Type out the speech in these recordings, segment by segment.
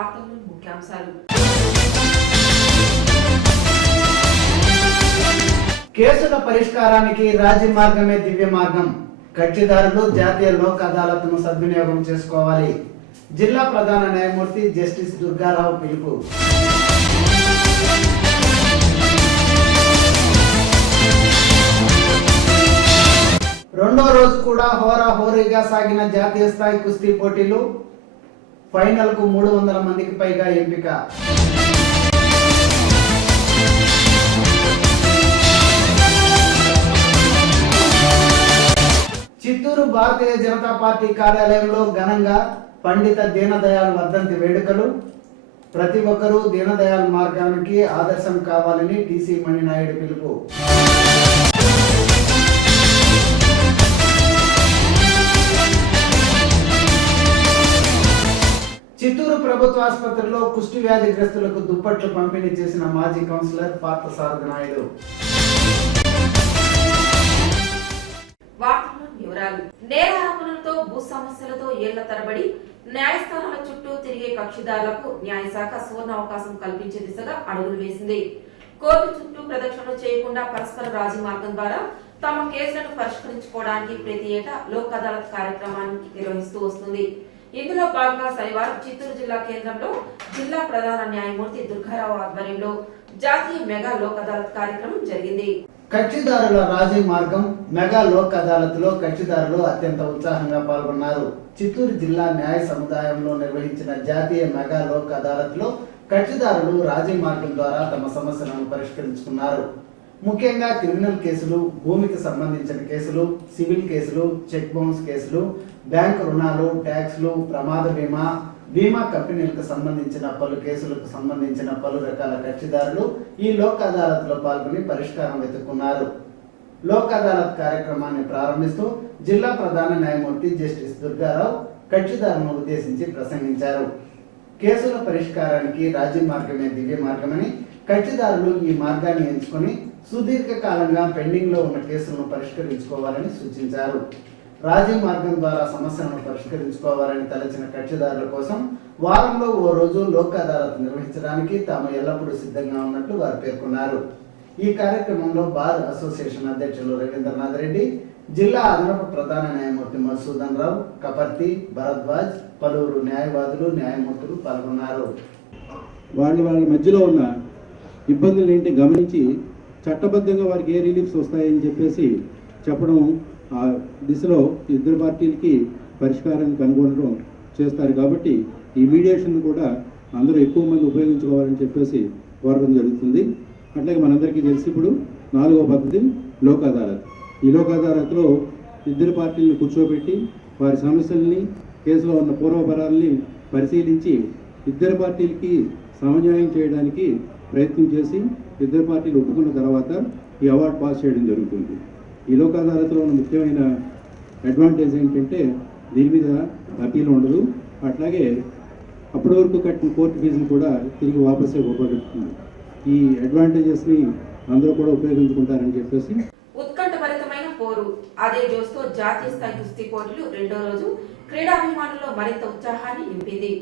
RTV ముఖ్యాంశాలు. కేసుల పరిష్కారానికి రాజీ మార్గమే దివ్య మార్గం. కక్షిదారులు జాతీయ లోక్ అదాలత్ను సద్వినియోగం చేసుకోవాలి. జిల్లా ప్రధాన న్యాయమూర్తి జస్టిస్ దుర్గారావు పిలుపు. రెండో రోజు కూడా హోరాహోరీగా సాగిన జాతీయ స్థాయి కుస్తీ పోటీలు. ఫైనల్ కు 300 మందికి పైగా ఎంపిక. చిత్తూరు భారతీయ జనతా పార్టీ కార్యాలయంలో ఘనంగా పండిత దీనదయాళ్ వర్ధంతి వేడుకలు. ప్రతి ఒక్కరూ దీనదయాళ్ మార్గానికి ఆదర్శం కావాలని టీసీ మణినాయుడు పిలుపు. చిత్తూరు ప్రభుత్వ ఆసుపత్రిలో కుష్టి వ్యాధిగ్రస్తులకు దుప్పట్లు పంపిణీ చేసిన మాజీ కౌన్సిలర్ పార్థసారథి నాయుడు. నేరారోపణలతో భూ సమస్యలతో ఏళ్ల తరబడి న్యాయస్థానాల చుట్టూ తిరిగే కక్షిదారులకు న్యాయశాఖ సువర్ణ అవకాశం కల్పించే దిశగా అడుగులు వేసింది. కోర్టు చుట్టూ ప్రదక్షిణలు చేయకుండా పరస్పర రాజీ మార్గం ద్వారా తమ కేసులను పరిష్కరించుకోవడానికి ప్రతి ఏటా లోక్ అదాలత్ కార్యక్రమాన్ని నిర్వహిస్తూ వస్తుంది. ఇందులో భాగంగా శనివారం చిత్తూరు జిల్లా కేంద్రంలో జిల్లా ప్రధాన న్యాయమూర్తి దుర్గారావు ఆధ్వర్యంలో జాతీయ మెగా లోక్ అదాలత్ కార్యక్రమం జరిగింది. కక్షిదారుల రాజీ మార్గం మెగా లోక్ అదాలత్ లో కక్షిదారులు అత్యంత ఉత్సాహంగా పాల్గొన్నారు. చిత్తూరు జిల్లా న్యాయ సముదాయంలో నిర్వహించిన జాతీయ మెగా లోక్ అదాలత్ లో కక్షిదారులు రాజీ మార్గం ద్వారా తమ సమస్యలను పరిష్కరించుకున్నారు. ముఖ్యంగా క్రిమినల్ కేసులు, భూమికి సంబంధించిన కేసులు, సివిల్ కేసులు, చెక్ బౌన్స్ కేసులు, బ్యాంకు రుణాలు, ట్యాక్స్లు, ప్రమాద బీమా కంపెనీలకు సంబంధించిన పలు కేసులకు సంబంధించిన పలు రకాల కక్షిదారులు ఈ లోక్ అదాలత్ లో పాల్గొని పరిష్కారం వెతుక్కున్నారు. లోక్ అదాలత్ కార్యక్రమాన్ని ప్రారంభిస్తూ జిల్లా ప్రధాన న్యాయమూర్తి జస్టిస్ దుర్గారావు కక్షిదారులను ఉద్దేశించి ప్రసంగించారు. కేసుల పరిష్కారానికి రాజీ మార్గమే దివ్య మార్గమని, కక్షిదారులు ఈ మార్గాన్ని ఎంచుకొని సుదీర్ఘకాలంగా పెండింగ్ లో ఉన్న కేసులను పరిష్కరించుకోవాలని సూచించారు. రాజీ మార్గం ద్వారా సమస్యలను పరిష్కరించుకోవాలని తలచిన కక్షిదారుల కోసం వారంలో ఓ రోజు లోక్ అదాలత్ నిర్వహించడానికి తాము ఎల్లప్పుడూ సిద్ధంగా ఉన్నట్లు వారు పేర్కొన్నారు. ఈ కార్యక్రమంలో బార్ అసోసియేషన్ అధ్యక్షులు రవీంద్రనాథ్ రెడ్డి, జిల్లా అదనపు ప్రధాన న్యాయమూర్తి మధుసూదన్ రావు, కపర్తి, భరద్వాజ్, పలువురు న్యాయవాదులు, న్యాయమూర్తులు పాల్గొన్నారు. వాళ్ళ మధ్యలో ఉన్న ఇబ్బందులు ఏంటి గమనించి చట్టబద్ధంగా వారికి ఏ రిలీఫ్స్ వస్తాయని చెప్పేసి చెప్పడం, ఆ దిశలో ఇద్దరు పార్టీలకి పరిష్కారాన్ని కనుగొనడం చేస్తారు. కాబట్టి ఈ మీడియేషన్ కూడా అందరూ ఎక్కువ మంది ఉపయోగించుకోవాలని చెప్పేసి కోరడం జరుగుతుంది. అట్లాగే మనందరికీ తెలిసి ఇప్పుడు 4వ పద్ధతి లోక్ అదాలత్. ఈ లోక్ అదాలత్లో ఇద్దరు పార్టీలను కూర్చోబెట్టి వారి సమస్యల్ని, కేసులో ఉన్న పూర్వపరాలని పరిశీలించి ఇద్దరు పార్టీలకి సమన్వయం చేయడానికి ప్రయత్నం చేసి ఇద్దరు పార్టీలు ఒప్పుకున్న తర్వాత ఈ అవార్డు పాస్ చేయడం జరుగుతుంది. ఈ లోక్ అదాలత్లో ఉన్న ముఖ్యమైన అడ్వాంటేజ్ ఏంటంటే దీని మీద అప్పీల్ ఉండదు. అట్లాగే అప్పటి వరకు కట్టిన కోర్టు ఫీజులు కూడా తిరిగి వాపసు ఇవ్వబడుతుంది. ఈ అడ్వాంటేజెస్ని అందరూ కూడా ఉపయోగించుకుంటారని చెప్పేసి ఉత్కంఠభరితమైన పోరు అదే జోస్తో జాతీయ స్థాయి కుస్తీ పోటీలు రెండో రోజు క్రీడాభిమానుల్లో మరింత ఉత్సాహాన్ని నింపింది.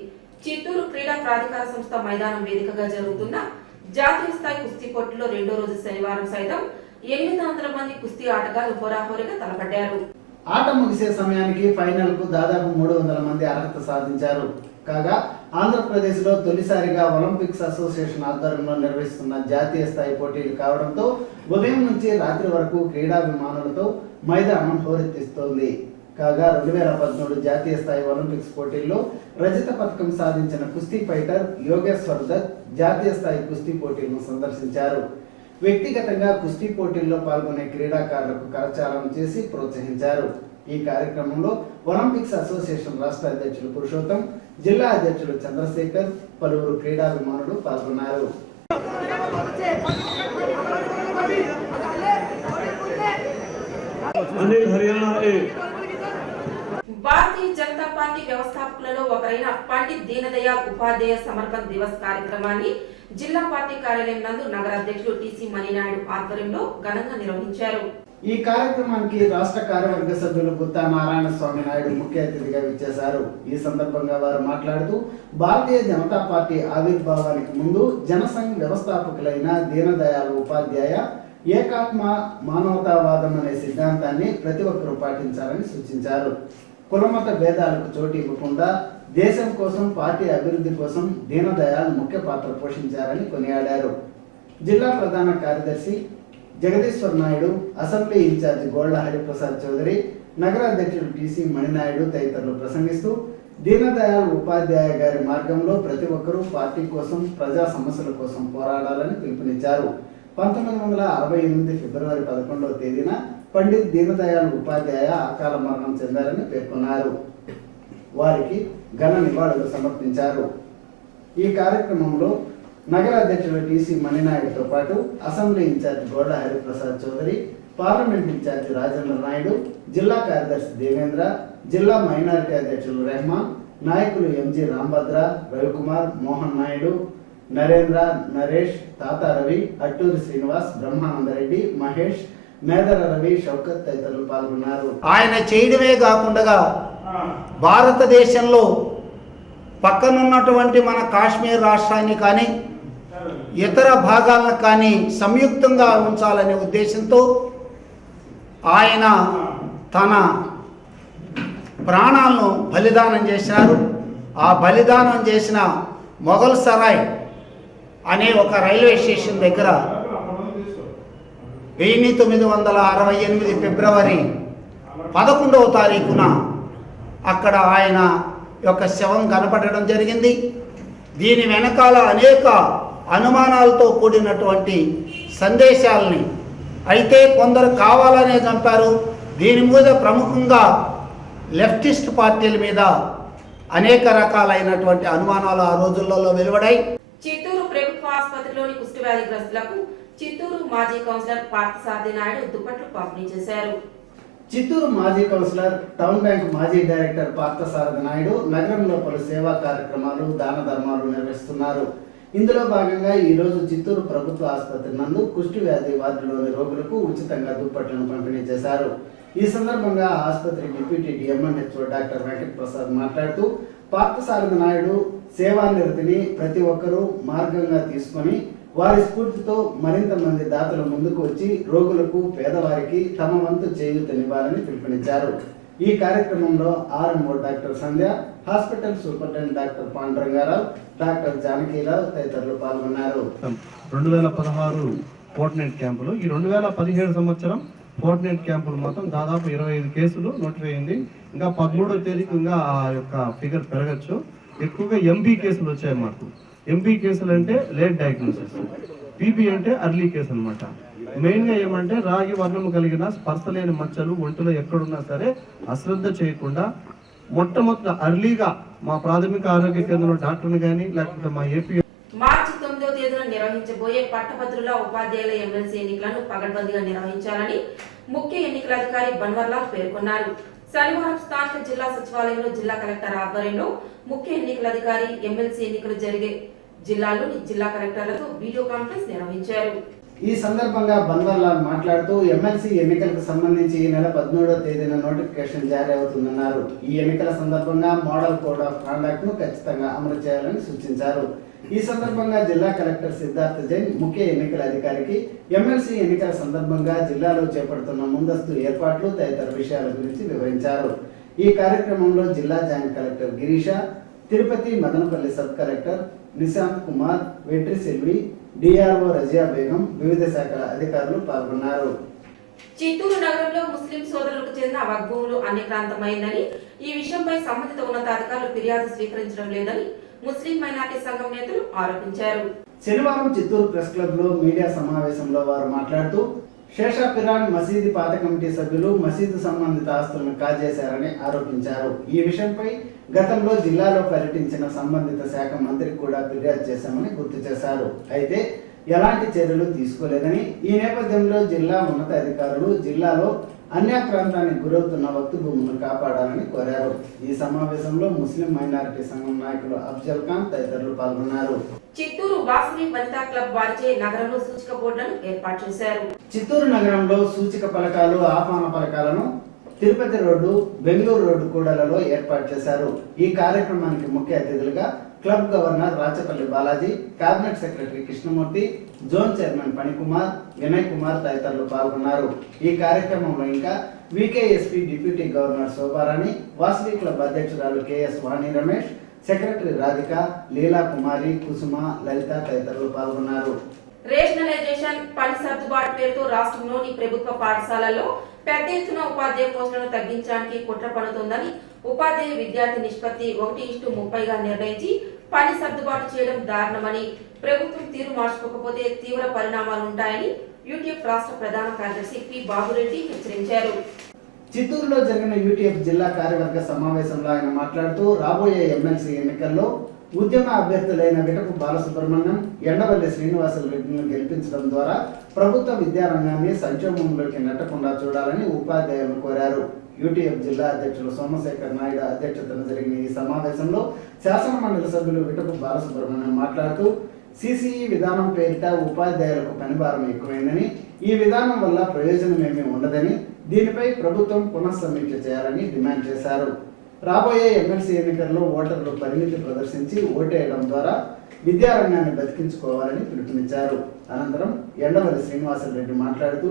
చిత్తూరు క్రీడా ప్రాధికార సంస్థ మైదానం వేదికగా జరుగుతున్న జాతీయ స్థాయి కుస్తీ పోటీలో రెండో రోజు శనివారం సైతం 800 మంది కుస్తీ ఆటగాళ్లు హోరాహోరీగా తలపడ్డారు. ఆట ముగిసే సమయానికి ఫైనల్ కు దాదాపు 300 మంది అర్హత సాధించారు. కాగా ఆంధ్రప్రదేశ్ లో తొలిసారిగా ఒలింపిక్స్ అసోసియేషన్ ఆధ్వర్యంలో నిర్వహిస్తున్న జాతీయ స్థాయి పోటీలు కావడంతో ఉదయం నుంచి రాత్రి వరకు క్రీడాభిమానులతో మైదానం హోరెత్తిస్తోంది. కాగా 2013 జాతీయ స్థాయి ఒలింపిక్స్ పోటీల్లో రజత పథకం సాధించిన కుస్తీ ఫైటర్ యోగేశ్వర్ దత్ జాతీయ స్థాయి కుస్తీ పోటీలను సందర్శించారు. వ్యక్తిగతంగా కుస్తీ పోటీల్లో పాల్గొనే క్రీడాకారులకు కరచాలనం చేసి ప్రోత్సహించారు. ఈ కార్యక్రమంలో ఒలింపిక్స్ అసోసియేషన్ రాష్ట్ర అధ్యక్షులు పురుషోత్తం, జిల్లా అధ్యక్షులు చంద్రశేఖర్, పలువురు క్రీడాభిమానులు పాల్గొన్నారు. భారతీయ జనతా పార్టీ వ్యవస్థాపకులలో ఒకరైన పండిత్ దీనదయాళ్ ఉపాధ్యాయ సమర్పణ్ దివస్ కార్యక్రమాన్ని జిల్లా పార్టీ కార్యాలయం నందు నగర అధ్యక్షులు టీసీ మణినాయుడు ఆధ్వర్యంలో ఘనంగా నిర్వహించారు. ఈ కార్యక్రమానికి రాష్ట్ర కార్యవర్గ సభ్యులు గుత్తా నారాయణ స్వామి నాయుడు ముఖ్య అతిథిగా విచ్చేశారు. ఈ సందర్భంగా వారు మాట్లాడుతూ భారతీయ జనతా పార్టీ ఆవిర్భావానికి ముందు జనసంఘ్ వ్యవస్థాపకులైన దీనదయాళ్ ఉపాధ్యాయ ఏకాత్మ మానవతావాదం అనే సిద్ధాంతాన్ని ప్రతి ఒక్కరూ పాటించాలని సూచించారు. కులమత భేదాలకు చోటు ఇవ్వకుండా దేశం కోసం, పార్టీ అభివృద్ధి కోసం దీనదయాళ్ ముఖ్య పాత్ర పోషించారని కొనియాడారు. జిల్లా ప్రధాన కార్యదర్శి జగదీశ్వర్ నాయుడు, అసెంబ్లీ ఇన్ఛార్జి గోళ్ల హరిప్రసాద్ చౌదరి, నగర అధ్యక్షుడు టీసీ మణినాయుడు తదితరులు ప్రసంగిస్తూ దీనదయాళ్ ఉపాధ్యాయ గారి మార్గంలో ప్రతి ఒక్కరూ పార్టీ కోసం, ప్రజా సమస్యల కోసం పోరాడాలని పిలుపునిచ్చారు. 1968 ఫిబ్రవరి 11వ తేదీన పండిత్ దీనదయాళ్ ఉపాధ్యాయ అకాల మరణం చెందారని పేర్కొన్నారు. వారికి ఘన నివాళులు సమర్పించారు. ఈ కార్యక్రమంలో నగర అధ్యక్షుడు టీసీ మణినాయుడుతో పాటు assembly incharge Golla Hariprasad Chowdary, parliament incharge Rajendra Naidu, జిల్లా కార్యదర్శి దేవేంద్ర, జిల్లా మైనారిటీ అధ్యక్షులు రెహమాన్, నాయకులు ఎంజి రాంభద్ర, రవికుమార్, మోహన్ నాయుడు, నరేంద్ర, నరేష్, తాత రవి, అట్టూరి శ్రీనివాస్, బ్రహ్మానందరెడ్డి, మహేష్, మేదర రవి, షౌకత్ తదితరులు పాల్గొన్నారు. ఆయన చేయడమే కాకుండా భారతదేశంలో పక్కనున్నటువంటి మన కాశ్మీర్ రాష్ట్రాన్ని కానీ ఇతర భాగాలను కానీ సంయుక్తంగా ఉంచాలనే ఉద్దేశంతో ఆయన తన ప్రాణాలను బలిదానం చేశారు. ఆ బలిదానం చేసిన మొఘల్ సరాయ్ అనే ఒక రైల్వే స్టేషన్ దగ్గర 1968 ఫిబ్రవరి 11వ తారీఖున అక్కడ ఆయన యొక్క శవం కనపడడం జరిగింది. దీని వెనకాల అనేక అనుమానాలతో కూడినటువంటి సందేశాలని అయితే కొందరు కావాలనే చంపారు. దీని మీద ప్రముఖంగా లెఫ్టిస్ట్ పార్టీల మీద అనేక రకాలైనటువంటి అనుమానాలు ఆ రోజులలో వెలువడాయి. చిత్తూరు ప్రభుత్వ ఆసుపత్రిలోని కుష్టి వ్యాధిగ్రస్తులకు చిత్తూరు మాజీ కౌన్సిలర్ పార్థసారథి నాయుడు దుప్పట్లు పంపిణీ చేశారు. చిత్తూరు మాజీ కౌన్సిలర్, టౌన్ బ్యాంక్ మాజీ డైరెక్టర్ పార్థసారథి నాయుడు నగరంలో పలు సేవా కార్యక్రమాలు, దాన ధర్మాలు నిర్వహిస్తున్నారు. ఇందులో భాగంగా ఈ రోజు చిత్తూరు ప్రభుత్వ ఆసుపత్రి నందు కుష్టి వ్యాధి వార్డులోని రోగులకు ఉచితంగా దుప్పట్లను పంపిణీ చేశారు. ఈ సందర్భంగా ఆసుపత్రి deputy DM&HO doctor Venkata Prasad మాట్లాడుతూ పార్థసారథి నాయుడు సేవానిరతిని ప్రతి ఒక్కరూ మార్గంగా తీసుకొని వారి స్ఫూర్తితో మరింత మంది దాతలు ముందుకు వచ్చి రోగులకు, పేదవారికి తమ వంతు చేయూతనివ్వాలని పిలుపునిచ్చారు. ఈ కార్యక్రమంలో RMO doctor Sandhya, hospital superintendent doctor Pandurangarao, doctor Janakirao తదితరులు పాల్గొన్నారు. 2016 ఫోర్ట్నైట్ క్యాంపులు, ఈ 2017 సంవత్సరం ఫోర్ట్నైట్ క్యాంపులు మొత్తం దాదాపు 25 కేసులు నోటిఫై అయింది. ఇంకా 13వ తేదీకి ఇంకా ఆ యొక్క ఫిగర్ పెరగచ్చు. ఎక్కువగా ఎంబీ కేసులు వచ్చాయి మాకు. ఎంబీ కేసులు అంటే లేట్ డయాగ్నోసిస్, పీబీ అంటే అర్లీ కేసు అనమాట. మెయిన్గా ఏమంటే రాగి వర్ణం కలిగిన స్పర్శలేని మచ్చలు ఒంటిలో ఎక్కడున్నా సరే అశ్రద్ధ చేయకుండా మొట్టమొదట అర్లీగా మా ప్రాథమిక ఆరోగ్య కేంద్రంలో డాక్టర్ని కానీ లేకపోతే మా ఏపీ మార్చి 9వ తేదీన నిర్వహించబోయే పట్టభద్రుల ఉపాధ్యాయుల ఎమ్మెల్సీ ఎన్నికలను పగడ్బందీగా నిర్వహించాలని ముఖ్య ఎన్నికల అధికారి బన్వర్లాల్ పేర్కొన్నారు. శనివారం స్థానిక జిల్లా సచివాలయంలో జిల్లా కలెక్టర్ ఆధ్వర్యంలో ముఖ్య ఎన్నికల అధికారి ఎమ్మెల్సీ ఎన్నికలు జరిగే జిల్లాలోని జిల్లా కలెక్టర్లతో వీడియో కాన్ఫరెన్స్ నిర్వహించారు. ఈ సందర్భంగా బన్వర్లాల్ మాట్లాడుతూ ఎమ్మెల్సీ ఎన్నికలకు సంబంధించి ఈ నెల 17వ తేదీన నోటిఫికేషన్ జారీ అవుతుందన్నారు. ఈ ఎన్నికల సందర్భంగా మోడల్ కోడ్ ఆఫ్ కాండక్ట్ ను ఖచ్చితంగా అమలు చేయాలని సూచించారు. ఈ సందర్భంగా జిల్లా కలెక్టర్ సిద్ధార్థ జైన్ ముఖ్య ఎన్నికల అధికారికి ఎమ్మెల్సీ ఎన్నికల సందర్భంగా జిల్లాలో చేపడుతున్న ముందస్తు ఏర్పాట్లు తదితర విషయాల గురించి వివరించారు. ఈ కార్యక్రమంలో జిల్లా joint collector Girisha, Tirupati Madanapalle sub collector Nishant Kumar, Vetri Selvi, DRO Razia Begum, వివిధ శాఖల అధికారులు పాల్గొన్నారు. చిత్తూరు నగరంలో ముస్లిం సోదరులకు చెందిన వక్ఫ్ భూములు అన్యక్రాంతమైందని, ఈ విషయంపై సంబంధిత ఉన్నతాధికారులు ఫిర్యాదు స్వీకరించడం లేదని ముస్లిం మైనార్టీ సంఘం నేతలు ఆరోపించారు. శనివారం చిత్తూరు ప్రెస్ క్లబ్ లో మీడియా సమావేశంలో వారు మాట్లాడుతూ శేషాపిరాన్ మసీదు పాత కమిటీ సభ్యులు మసీదు సంబంధిత ఆస్తులను కాజేశారని ఆరోపించారు. ఈ విషయంపై గతంలో జిల్లాలో పర్యటించిన సంబంధిత శాఖ మంత్రికి కూడా ఫిర్యాదు చేశామని గుర్తు చేశారు. అయితే ఎలాంటి చర్యలు తీసుకోలేదని, ఈ నేపథ్యంలో జిల్లా ఉన్నత అధికారులు జిల్లాలో అన్యాక్రాంతానికి గురవుతున్న వక్తు భూములను కాపాడాలని కోరారు. ఈ సమావేశంలో ముస్లిం మైనారిటీ సంఘం నాయకులు అఫ్జల్ ఖాన్ తదితరులు పాల్గొన్నారు. చిత్తూరు వాసవి వనితా క్లబ్ వారిచే నగరంలో సూచిక బోర్డులను ఏర్పాటు చేశారు. చిత్తూరు నగరంలో సూచిక పలకాలు, ఆహ్వాన పలకాలను తిరుపతి రోడ్డు, బెంగళూరు రోడ్డు కూడలలో ఏర్పాటు చేశారు. ఈ కార్యక్రమానికి ముఖ్య అతిథులుగా club governor Rachapalli Balaji, cabinet secretary Krishnamurthy, zone chairman Phani Kumar, Vinay Kumar తదితరులు పాల్గొన్నారు. ఈ కార్యక్రమంలో ఇంకా VKSP deputy governor Shobharani, Vasavi club అధ్యక్షురాలు కెఎస్ వాణి రమేష్, సెక్రటరీ రాధిక, లీలా కుమారి, కుసుమ, లలిత తదితరులు పాల్గొన్నారు. రేషనలైజేషన్ పని సర్దుబాటు పేరుతో రాష్ట్రంలోని ప్రభుత్వ పాఠశాలల్లో పెద్ద ఎత్తున ఉపాధ్యాయ పోస్టులను తగ్గించడానికి కుట్ర పడుతోందని ఉపాధ్యాయ విద్యార్థి నిష్పత్తి 1:30గా నిర్ణయించి పని సర్దుబాటు చేయడం దారుణమని, ప్రభుత్వం తీరు మార్చుకోకపోతే తీవ్ర పరిణామాలు ఉంటాయని యూటీఎఫ్ రాష్ట్ర ప్రధాన కార్యదర్శి పి బాబురెడ్డి హెచ్చరించారు. చిత్తూరులో జరిగిన యూటీఎఫ్ జిల్లా కార్యవర్గ సమావేశంలో ఆయన మాట్లాడుతూ రాబోయే ఎమ్మెల్సీ ఎన్నికల్లో ఉద్యమ అభ్యర్థులైన విటపు బాలసుబ్రహ్మణ్యం, ఎండవల్లి శ్రీనివాసరెడ్డిని గెలిపించడం ద్వారా ప్రభుత్వ విద్యారంగాన్ని సంక్షోభంలోకి నెట్టకుండా చూడాలని ఉపాధ్యాయులను కోరారు. యూటీఎఫ్ జిల్లా అధ్యక్షులు సోమశేఖర్ నాయుడు అధ్యక్షతన జరిగిన ఈ సమావేశంలో శాసన మండలి సభ్యులు విటపు బాలసుబ్రహ్మణ్యం మాట్లాడుతూ సిసిఈ విధానం పేరిట ఉపాధ్యాయులకు పనిభారం ఎక్కువైందని, ఈ విధానం వల్ల ప్రయోజనమేమీ ఉండదని, దీనిపై ప్రభుత్వం పునఃసమీక్ష చేయాలని డిమాండ్ చేశారు. రాబోయే ఎమ్మెల్సీ ఎన్నికల్లో ఓటర్లు పరిమితి ప్రదర్శించి ఓటేయడం ద్వారా విద్యారంగాన్ని బతికించుకోవాలని పిలుపునిచ్చారు. అనంతరం ఎండవల్లి శ్రీనివాసరెడ్డి మాట్లాడుతూ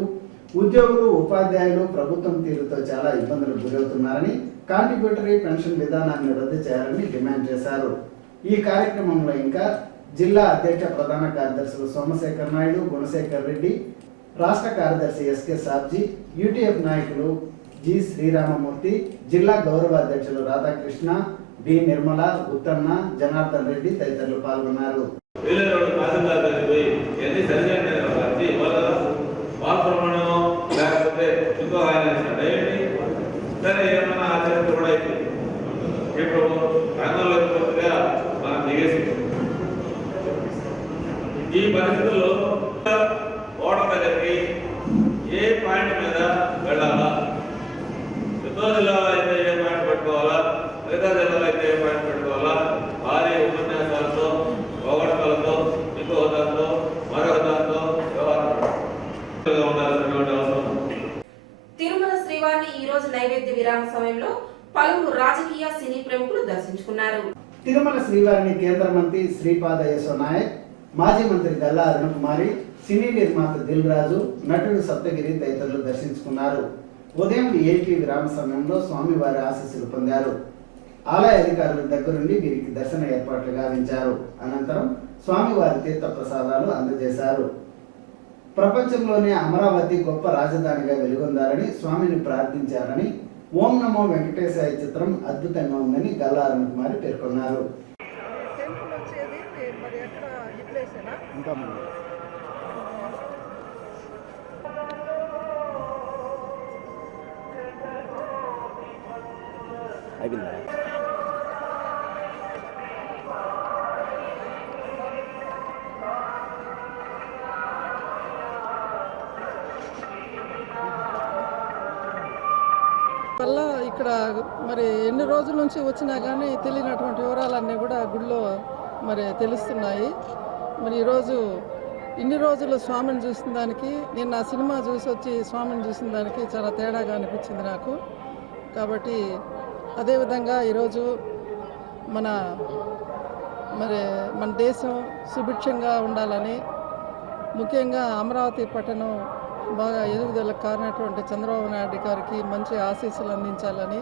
ఉద్యోగులు, ఉపాధ్యాయులు ప్రభుత్వం తీరుతో చాలా ఇబ్బందులు గురవుతున్నారని, కాంట్రిబ్యూటరీ పెన్షన్ విధానాన్ని రద్దు చేయాలని డిమాండ్ చేశారు. ఈ కార్యక్రమంలో ఇంకా జిల్లా అధ్యక్ష ప్రధాన కార్యదర్శులు సోమశేఖర్ నాయుడు, గుణశేఖర్ రెడ్డి, రాష్ట్ర కార్యదర్శి ఎస్కే సాబ్జీ, యూటీఎఫ్ నాయకులు జి శ్రీరామమూర్తి, జిల్లా గౌరవ అధ్యక్షులు రాధాకృష్ణ, బి నిర్మల, ఉత్తన్న, జనార్దన్ రెడ్డి తదితరులు పాల్గొన్నారు. ఈ పరిస్థితుల్లో ఓటర్ దగ్గరికి ఏ పాయింట్ మీద వెళ్ళాలా, చిత్తూరు జిల్లాలో అయితే ఏ పాయింట్ పెట్టుకోవాలా, మిగతా జిల్లాలో అయితే ఏ పాయింట్ పెట్టుకోవాలా, భారీ ఉపన్యాసాలతో, పొగడతలతో, ఇంకో దాంతో, మరొక దాంతో ఉండాల్సినటువంటి అవసరం. తిరుమల శ్రీవారిని ఈ రోజు నైవేద్య విరామ సమయంలో పలువురు రాజకీయ సినీ ప్రముఖులు దర్శించుకున్నారు. తిరుమల శ్రీవారిని కేంద్ర మంత్రి శ్రీపాద యశో నాయక్, మాజీ మంత్రి గల్లా అరుణకుమారి, సినీ నిర్మాత దిల్ రాజు, నటుడు సప్తగిరి తదితరులు దర్శించుకున్నారు. ఉదయం ఏపీ విరామ సమయంలో స్వామివారి ఆశీస్సులు పొందారు. ఆలయ అధికారుల దగ్గరుండి వీరికి దర్శన ఏర్పాట్లు గావించారు. అనంతరం స్వామివారి తీర్థ ప్రసాదాలు అందజేశారు. ప్రపంచంలోనే అమరావతి గొప్ప రాజధానిగా వెలుగొందాలని స్వామిని ప్రార్థించారని, ఓం నమో వెంకటేశాయ చిత్రం అద్భుతంగా ఉందని గల్లా అరుణకుమారి పేర్కొన్నారు. వల్ల ఇక్కడ మరి ఎన్ని రోజుల నుంచి వచ్చినా కానీ తెలియనటువంటి వివరాలన్నీ కూడా గుడిలో మరి తెలుస్తున్నాయి. మరి ఈరోజు ఇన్ని రోజులు స్వామిని చూసిన దానికి, నేను నా సినిమా చూసి వచ్చి స్వామిని చూసిన దానికి చాలా తేడాగా అనిపించింది నాకు. కాబట్టి అదేవిధంగా ఈరోజు మన దేశం సుభిక్షంగా ఉండాలని, ముఖ్యంగా అమరావతి పట్టణం బాగా ఎదుగుదలకు కారణమైనటువంటి చంద్రబాబు నాయుడు గారికి మంచి ఆశీస్సులు అందించాలని,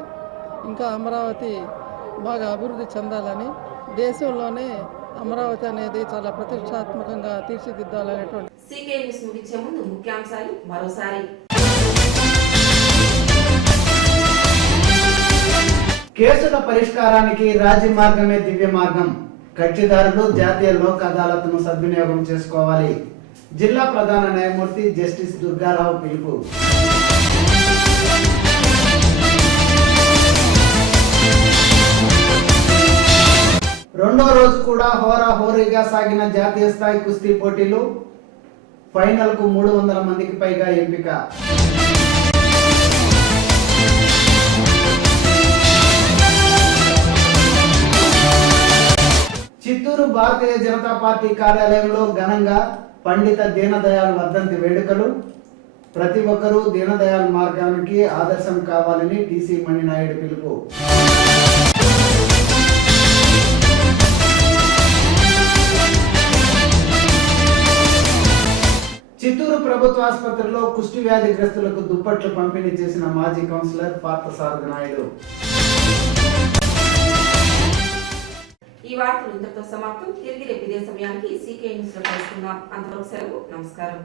ఇంకా అమరావతి బాగా అభివృద్ధి చెందాలని, దేశంలోనే అమరావతి అనేది చాలా ప్రతిష్టాత్మకంగా తీర్చిదిద్దాలనేటువంటి. సీకే న్యూస్ ముగించే ముందు ముఖ్యాంశాలు మరోసారి. కేసుల పరిష్కారానికి రాజీ మార్గమే దివ్య మార్గం. కక్షిదారులు జాతీయ లోక్ అదాలత్ను సద్వినియోగం చేసుకోవాలి. జిల్లా ప్రధాన న్యాయమూర్తి జస్టిస్ దుర్గారావు పిలుపు. రెండో రోజు కూడా హోరాహోరీగా సాగిన జాతీయ స్థాయి కుస్తీ పోటీలు. ఫైనల్ కు 300 మందికి పైగా ఎంపిక. చిత్తూరు భారతీయ జనతా పార్టీ కార్యాలయంలో ఘనంగా పండిత దీనదయాళ్ వర్ధంతి వేడుకలు. ప్రతి ఒక్కరూ దీనదయాళ్ మార్గానికి ఆదర్శం కావాలని టీసీ మణినాయుడు పిలుపు. చిత్తూరు ప్రభుత్వ ఆసుపత్రిలో కుష్టి వ్యాధిగ్రస్తులకు దుప్పట్లు పంపిణీ చేసిన మాజీ కౌన్సిలర్ పార్థసారథి నాయుడు. ఈ వార్తలు ఇంతటితో సమాప్తం. తిరిగి రేపు ఇదే సమయానికి సీకే న్యూస్ లో కలుసుకుందాం. అంతవరకు సెలవు. నమస్కారం.